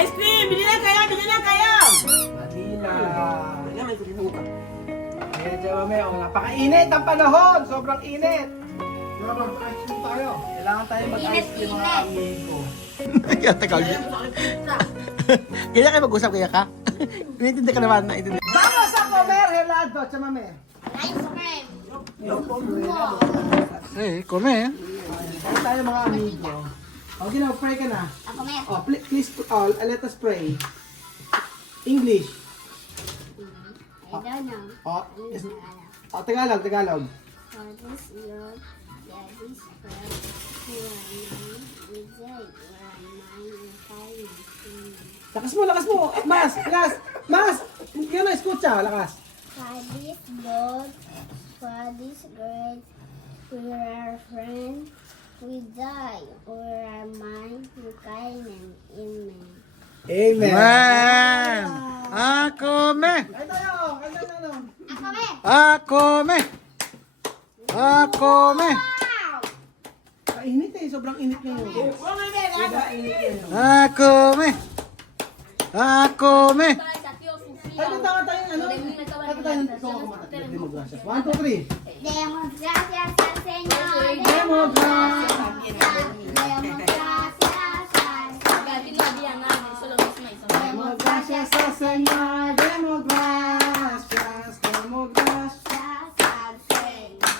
Ice cream! Bili na kayo! Bili na kayo! Manila. Ayan, dyan mamaya. Oh, napakainit ang panahon. Sobrang init. Kaya mag-ice cream tayo. Kailangan tayo mag-ice cream mga amigo. Kaya tagal din. Kaya kayo mag-usap kaya ka? Naintindi ka naman, naintindi. Vamos sa comer, helado. Tsa mame. Ice cream. Eh, come eh. Kaya tayo mga amigo. Okay na, pray ka na. Ako may. Oh, please, let us pray. English. I don't know. Oh, Tagalog, Tagalog. For this year, there is prayer. Who are mine? We say, where are mine? We kindness. Lakas mo. Mas, mas. Yun na, escucha, lakas. For this blood, for this great, we are friends. We die, we are mine. We kindness. Amen. Amen. Amen! Akome! Ay tayo, kanta na no. Ako may. Akome! Akome! Kainit eh, sobrang init ngayon. Sobrang init ngayon. Akome! Akome! Ay, kanta ka tayo, ano? Kanta tayo, ito ako kumata. Demogratias. 1, 2, 3. Demos gracias al Señor. Demogratias. Demos gracias al Señor. Demos gracias. Demos gracias. Gracias al Señor.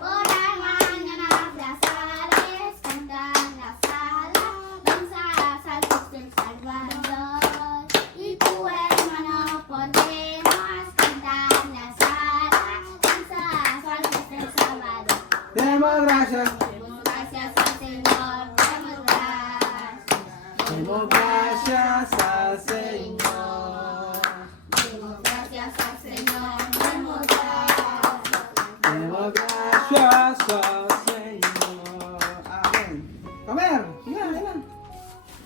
Por la mañana abrazarles, cantar la sala, danzas al Cristo el Salvador. Y tu hermano podemos cantar la sala, danzas al Cristo el Salvador. Demos gracias. Demos gracias al Señor, demos gracias. Demos gracias al Señor. Demos gracias al Señor, demos gracias. Demos gracias al Señor. Amen. Kamer, yan.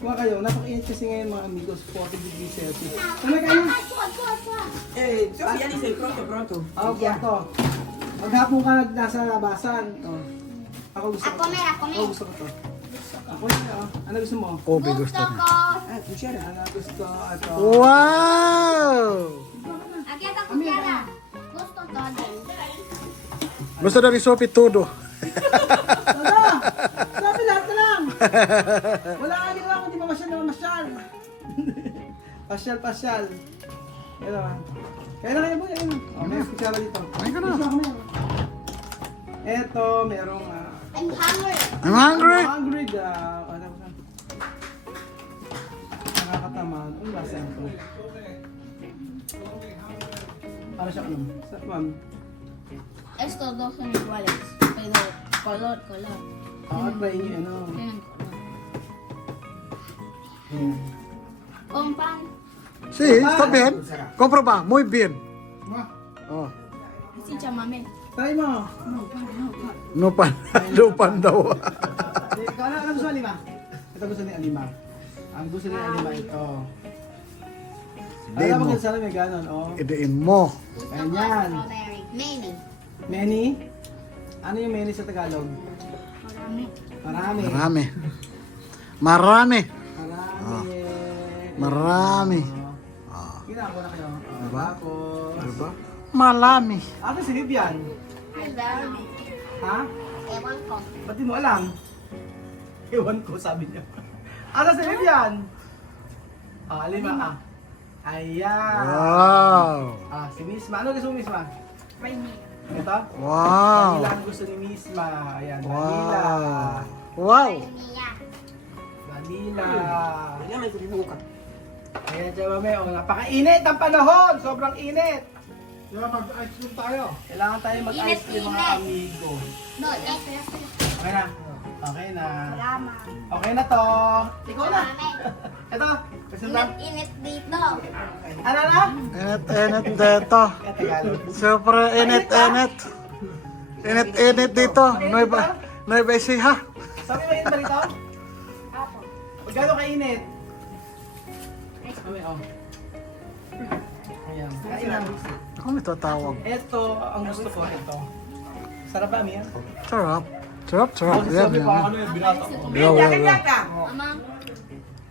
Kuha kayo, napakainit kasi ngayon mga amigos, 40 degrees Celsius. Kamer kayo. Eh, Sofia dice pronto. Oh, pronto. Maghapon ka nasa labasan. Oh. Ako gusto ko. Ako mer, ako mer. Ako gusto ko to. Ako yun, oh. Ano gusto mo? Kobe gusto Gusto niya. ko. Ah, kusyara. Ano gusto? Ito. Wow! Aquí está cuchara. Gusto ko din. Gusto daw ni Sophie todo. Ano? Sabi lahat na lang. Wala kang ginawa kung di mamasyal na mamasyal. Pasyal. Yan naman. Kaya na kayo po yan. Oh, may kutsara dito. Ay ka na. Gusto ko meron. Eto, merong... I'm hungry. I'm hungry! Hungry daw. Ano ba? Nakakatamad. Ano ba sa ito? Para siya ano? Sa ma'am. Estos dos son iguales, pero color. Try niyo ano. Tienen color. Ayan. Con pan. Sí, está bien. Compro ba? Muy bien. Oh. Sí, chamame. Try mo. No pan. No pan daw. Ikaw na, ano gusto ni Alima? Ito gusto ni Alima. Ang gusto ni Alima ito. Hindi Alam mo mo. kung sana may ganon, oh. Idein mo. Ganyan. Strawberry. Many. Many? Ano yung many sa Tagalog? Marami. Marami. Marami. Marami. Marami. Marami. Ginagawa na kayo. Diba? Tapos... Diba? Malami. Ate si Vivian. I don't know. Ha? Ewan ko. Ba't di mo alam? Ewan ko, sabi niya. Ate si Vivian. Ah, Alima. Ayan. Wow. Ah, si Misma. Ano gusto mo, Misma? Vanilla. Ito? Wow. Vanilla ang gusto ni Misma. Ayan, vanilla. Wow. Vanilla. Vanilla. Kaya may subukan. Ayan, dyan mami. Oh, napakainit ang panahon. Sobrang init. Kaya mag-ice cream tayo. Kailangan tayo mag-ice cream mga amigo. No, next. Okay na. Okay na. Salamat. Okay na to. Ikaw na. Marami. Ito. Kasi lang. Init dito. Ano na? Init dito. Kaya Tagalog. Super init. Init dito. Nueva Ecija. Sabi mo yun ba rito? Apo. Gano'ng kainit? Mami, oh. Ayan. Kain na. Ako may tatawag. Ito, ang gusto ko, ito. Sarap ba, Mia? Sarap. Yan. Sabi pa, ano yung binata ko? Yo. Mama,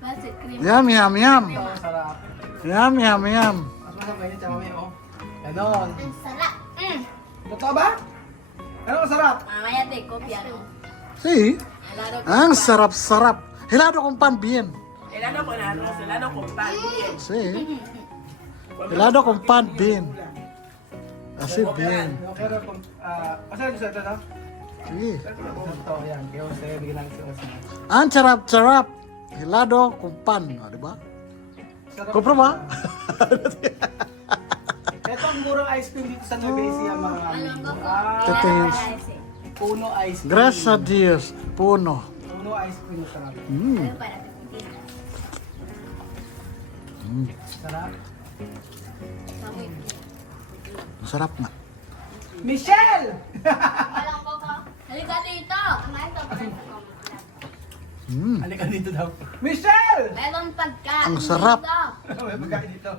let's frosted cream. Yum, yum, yum. Ito, ang sarap. Yum, yum, yum. Mas masarap kayo niya, mami, oh. Ganon. Ang sarap. Totoo ba? Ano ang sarap? Mamaya take kopya, no? See? Alaro ko. Ang sarap-sarap. Helado con pan bien. Helado con arroz, helado con pan. Bien. See? Helado con pan bien. Así bien. Okay, kung, masarap gusto ito, no? Sí. Ito, yan. Kaya gusto kayo, bigyan natin sa Ang sarap-sarap. Helado con pan. O, diba? Kompro ba? Ito ang murang ice cream dito sa Nueva Ecija, mga Ito yung puno ice cream. Gracias a Dios. Puno. Puno ice cream na sarap. Mm. Sarap. Masarap na. Michelle! Walang koko. Halika dito. Mm. Halika dito daw. Michelle! Meron pagkain Ang sarap. dito. May pagkain dito.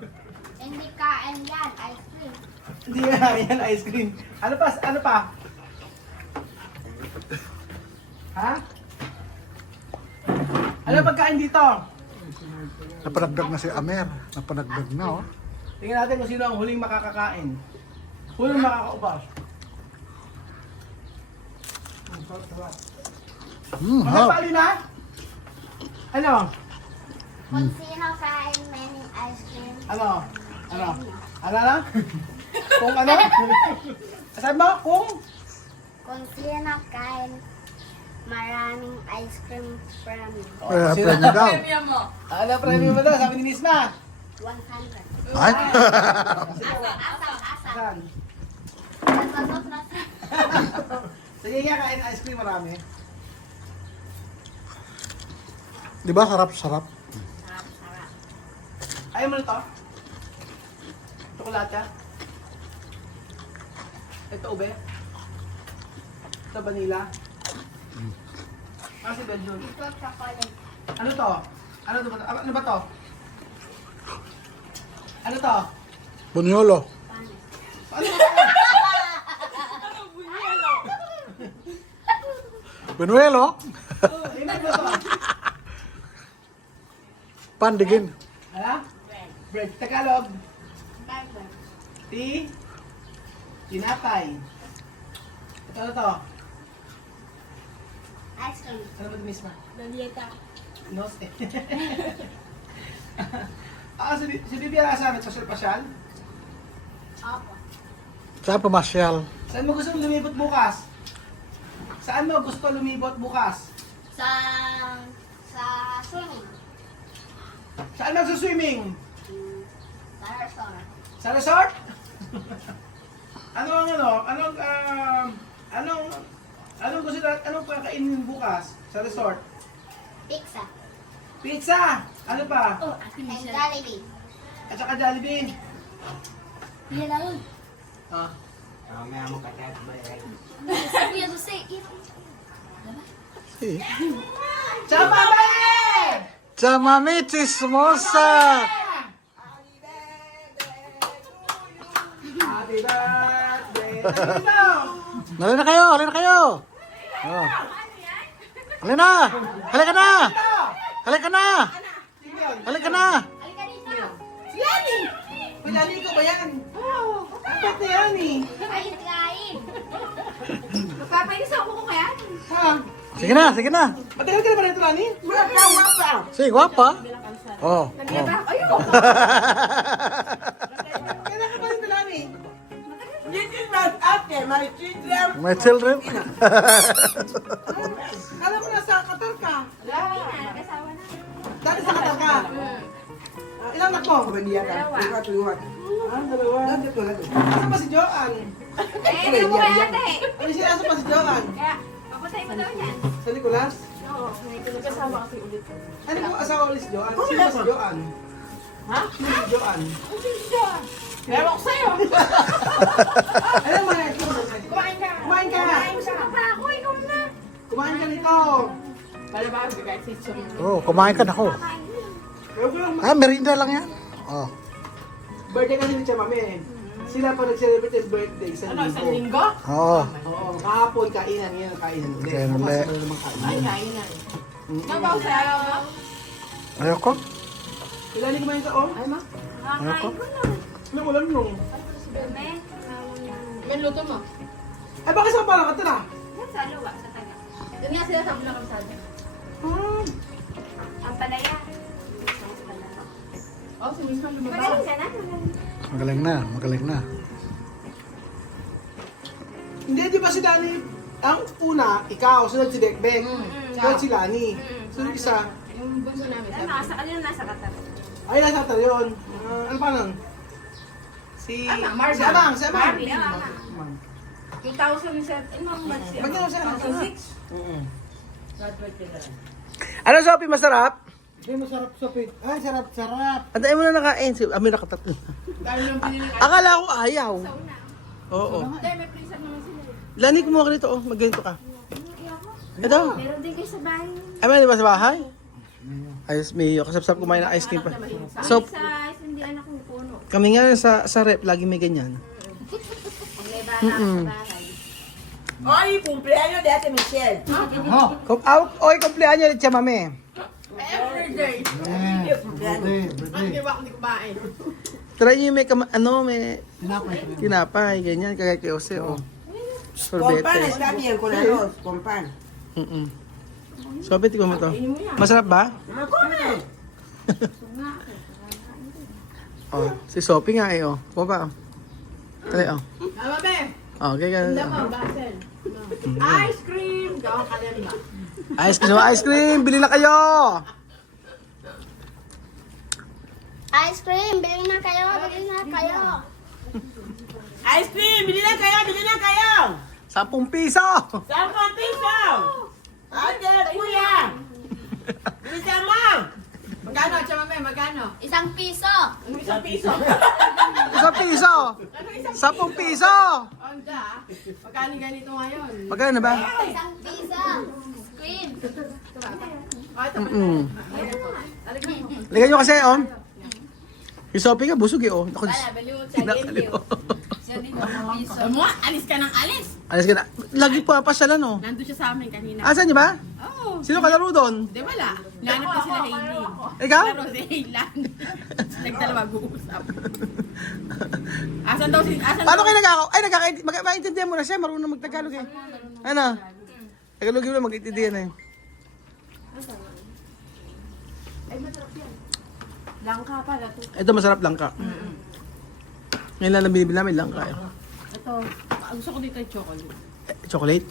Hindi kain yan. Ice cream. Hindi yan, ice cream. Ano pa? Ano pa? Ha? Ano pagkain dito? Napanagdag na si Amer. Napanagdag na, oh. Tingnan natin kung sino ang huling makakakain. Huling makakaubos. Mm, Mga hap. pali na? Ano? Kung sino kain many ice cream. Ano? Ano? Ano na? Kung ano? Sabi mo? Kung sino kain maraming ice cream from Eh, premyo daw. Ano premium mo daw? Sabi ni Nisma. 100. Ay. Asap. Saan? Sige nga, kain ice cream marami. Di ba sarap-sarap? Ayaw mo na to? Tsokolate? Ito ube? Ito vanilla? Ano si Benjun? Ito chocolate. Ano to? Ano to ba to? Ano ba to? Ano to? Bunyolo. Ano ba to? Bunuelo. Ano ba to? Pandigin. Ano? Bread. Tagalog. Tinapay. Ito ano to? Ice cream. Ano ba ito misma? Dalieta. No, si Bibi nasa nagpasyal-pasyal? Opo. Saan pumasyal? Saan mo gusto lumibot bukas? Saan mo gusto lumibot bukas? Sa swimming. Saan magsuswimming? Sa restaurant. Sa resort? Anong gusto natin, anong kakainin bukas sa resort? Pizza. Pizza! Ano pa? And Jollibee. At saka Jollibee. Yan lang. Ah. Kuya, to say it. Eh. Chamame! Chamami chismosa. Happy birthday! Dito! Halina na kayo, halina kayo. Oh. Halina. Halika na. Halika na. Halika na. Halika dito. Si Yani! Uy, Yani ko ba yan? Oo. Bakit na Yani? Ayun, kain. Magpapainis ako ko kaya? Ha? Sige na, sige na. Matagal ka na ba nito, Yani? Wapa! Sige, gwapa. Oh. Ayun! Kailan ka ba nito, Yani? This is my ate, my children. My children. Alam mo na sa Qatar ka. Nag-asawa na. Dati sa Qatar ka. Ilang anak mo? Liwat. Dalawa. Asan ba si Joan? Hindi mo kaya ate. Ano siya? Asan ba si Joan? Kaya, papatay mo daw yan. Sa Nicolas? Oo. Kasama kasi ulit. Ano mo asawa ulit si Joan? Sino ba si Joan? Ha? Sino si Joan? Ewan ko sa'yo. Alam mo na, Kumain ka. kumain ka. Gusto ka pa ako, ikaw na. Kumain ka nito. Pala ba? Bigay si Chum. Oh, kumain ka na ko. Huwag mo lang Ah, merinda lang yan. Oh. birthday kasi ni Chamame. Sila pa nag-celebrate yung birthday sa Ano, isang linggo. linggo? Oo. Oo, kahapon kainan, ngayon kainan ulit. Kainan Bukas ulit. meron namang Ay, kainan. kainan. Nabaw sa'yo. Ayoko. Ilali ko ba yun sa om? Ay, ma. Ayoko. Ano mo lang nung? May luto mo. Ay, bakit saan parang katira? Sa luwa, sa taga. Yun nga sila sabi ng kalsada. Ang palaya. Oh, si Miss Ma'am lumabas. Magaling ka na. Magaling na, magaling na. Hindi, di ba si Dani? Ang una, ikaw. Sunod si Dekbek. Sunod si Lani. Sunod isa. Yung bunso namin. Nasa kanina nasa Qatar. Ay, nasa Qatar yun. Ano pa nun? Si... Marvin. Si Amang. Si Amang. Marvin, Amang. 2007. Ano ang months yun? Ba't yun si Amang? 2006. Ano, Sophie? Masarap? Hindi masarap Sophie. Ay, sarap, sarap. Antayin mo na nakain. Si Amir nakatatlo. Dahil yung pinili Akala ko ayaw. sa una. Oo. Hindi, may freezer naman sila. Lani, kumuha ka nito. Oh, magganito ka. Ito. Meron din kayo sa bahay. Ay, may di ba sa bahay? Ayos, may kasapsap kumain ng ice cream pa. So, Sa hindi anak ng puno. kami nga sa rep, lagi may ganyan. Ang may bata sa bahay. Oy, cumpleaños de Ate Michelle. Oy, kumpleaños ni Chamame. Everyday. Birthday. Hindi ko kumain. Try nyo yung may Tinapay. tinapay, ganyan, kagaya kay Jose, oh. Con pan Sorbete. está bien, con arroz, con pan. Sorbete ko mo to. Masarap ba? No come. Oh, si Sophie nga eh, oh. Baba, oh. Dali, oh. Tama ba? Oh, kaya Basel. Ice cream. Gawang kalimba. ice cream, bili na kayo! Ice cream. Bili na kayo. Bili na kayo. Ice cream, bili na kayo, bili na kayo. 10 piso! 10 piso. Ate, kuya. Bili sa mom. Magkano, Chamame? Magkano? Isang piso. Isang piso. 1 piso! 10 piso! Onda. Magkano ganito ngayon? Magkano na ba? Isang piso. Screen. Lagyan nyo kasi, oh. Si Sophie nga, busog eh, oh. Ako, Bili mo siya. nakalimutan. Mo, alis ka ng alis. Alis ka na. Lagi po pasyalan, oh. Nandun siya sa amin kanina. Asan niyo ba? Oo. Sino kalaro doon? Di wala. Nanap ko sila Hailey. Ikaw? Laro si Haylan. Nagdalawa mag-uusap. Asan daw si... Asan Paano daw? kayo nagkakaw? Ay, maintindihan mo na siya. Marunong magtagalog eh. Ano? Tagalog yun, mag-intindihan eh. Langka pala to. Ito, masarap langka. Ngayon lang binibili namin langka eh. Ito. Gusto ko dito yung chocolate. Chocolate?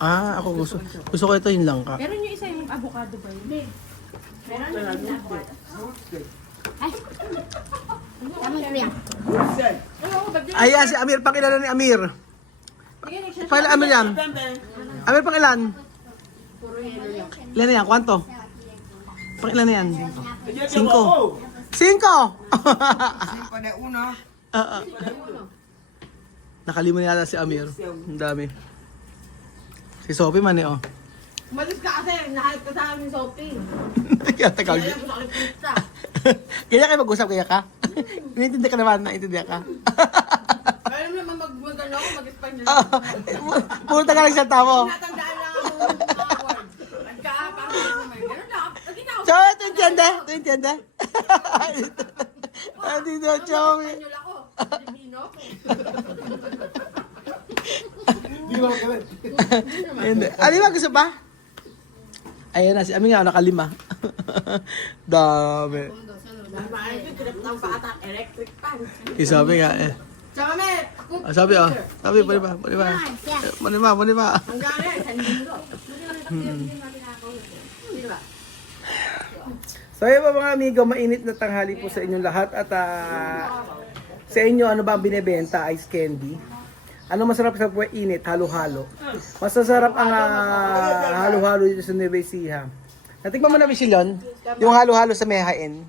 Ah, ako gusto. Gusto ko ito yung langka. Pero yung isa yung avocado ba yun? Hindi. Meron yung avocado. Ay. Tamang kriya. Oo, ba't yun? Ayan, si Amir. Pakilala ni Amir. Pakilala Amir yan. Amir, pakilan? Ilan na yan? Kwanto? Pakilan na yan? 5. 5! Pada uno. Nakalima na yata si Amir. Ang dami. Si Sophie man eh, oh. Umalis ka kasi. Nakalit ka sa amin, Sophie. Kaya tagal. Kaya gusto ko yung pizza. Kaya kayo mag-usap, kaya ka? Naintindihan ka naman, naintindihan ka. Kaya naman mag-ano ako, mag-Espanyol. Puro Tagalog salita mo. Natandaan lang ako mga words. Nagka-parang naman. Ganun lang. Lagi na ako. So, ito entiende? Ito entiende? Hindi na, Chomi. Espanyol ako. Filipino. Hindi mo galit. Hindi. Ano ba gusto pa? Ayan na, si Ami nga, nakalima. Dami. Ng bata, electric pan. Sabi nga eh. Tsaka may, Sabi oh. Sabi, mali ba? Mali ba? Mali ba? hanggang na, isang linggo. So yun po mga amigo, mainit na tanghali po sa inyong lahat at sa inyo ano ba ang binebenta? Ice candy. Ano masarap sa buhay init? Halo-halo. Mas masarap ang halo-halo dito sa Nueva Ecija. Natikman mo na Michelle yun? Yung halo-halo sa Mehain.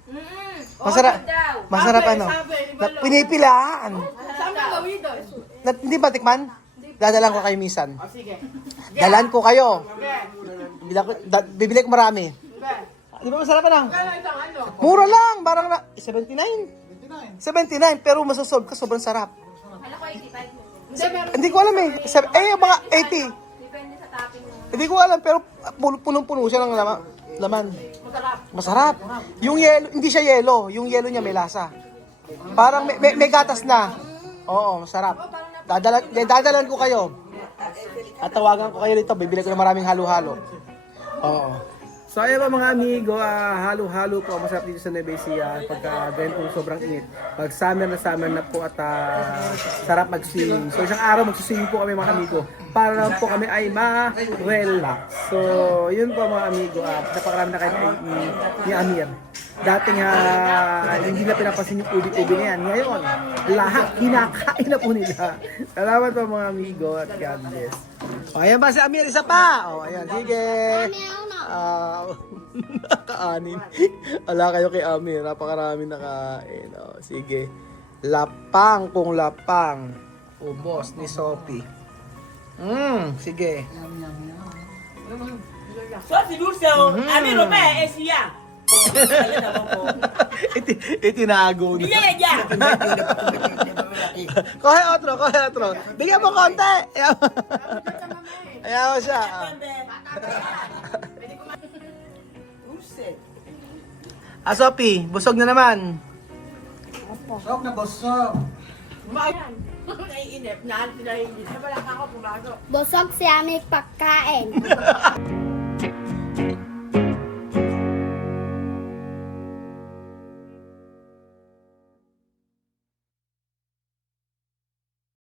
Masarap. Masarap ano? Pinipilaan. Saan ka gawin doon? Hindi ba tikman? Dadalan ko kayo minsan. Sige. Dalan ko kayo. Okay. Bibili ko marami. Okay. Di ba masarap lang? Kaya isang ano? Mura lang, parang 79. 79, pero masasolve ka, sobrang sarap. Hala ko 85. Hindi, meron. Hindi ko alam eh. Mga 80. Depende sa topping mo. Hindi ko alam, pero punong-puno siya ng laman. Masarap. Yung yelo, hindi siya yelo. Yung yelo niya may lasa. Parang may gatas na. Oo, masarap. Dadalan ko kayo. At tawagan ko kayo dito. Bibili ko ng maraming halo-halo. Oo. So ayun po mga amigo, halo-halo po masarap dito sa Nueva Ecija pagka ganitong sobrang init. Pag summer na po at sarap mag-swimming. So isang araw mag-swimming po kami mga amigo para naman po kami ay ma-relax. So yun po mga amigo, napakarami na kayo ni Amir. Dating hindi na pinapansin yung ubi-ubi na yan. Ngayon, lahat kinakain na po nila. Salamat po mga amigo at God bless. O ayan ba si Amir, isa pa? O ayan, sige. Nakaanin. Ala kayo kay Amir. Napakarami nakain. O, sige. Lapang kung lapang. Ubos ni Sophie. Sige. So, si Dulce, Ami Rome, siya. Itinago na. Bigyan niya. Kohe otro. Bigyan mo konti. Ayaw siya. Dulce. Sophie, busog na naman. Sok na bosok. Naiinip. Naan sila hindi. Wala ka ako pumasok. Busog si aming pagkain.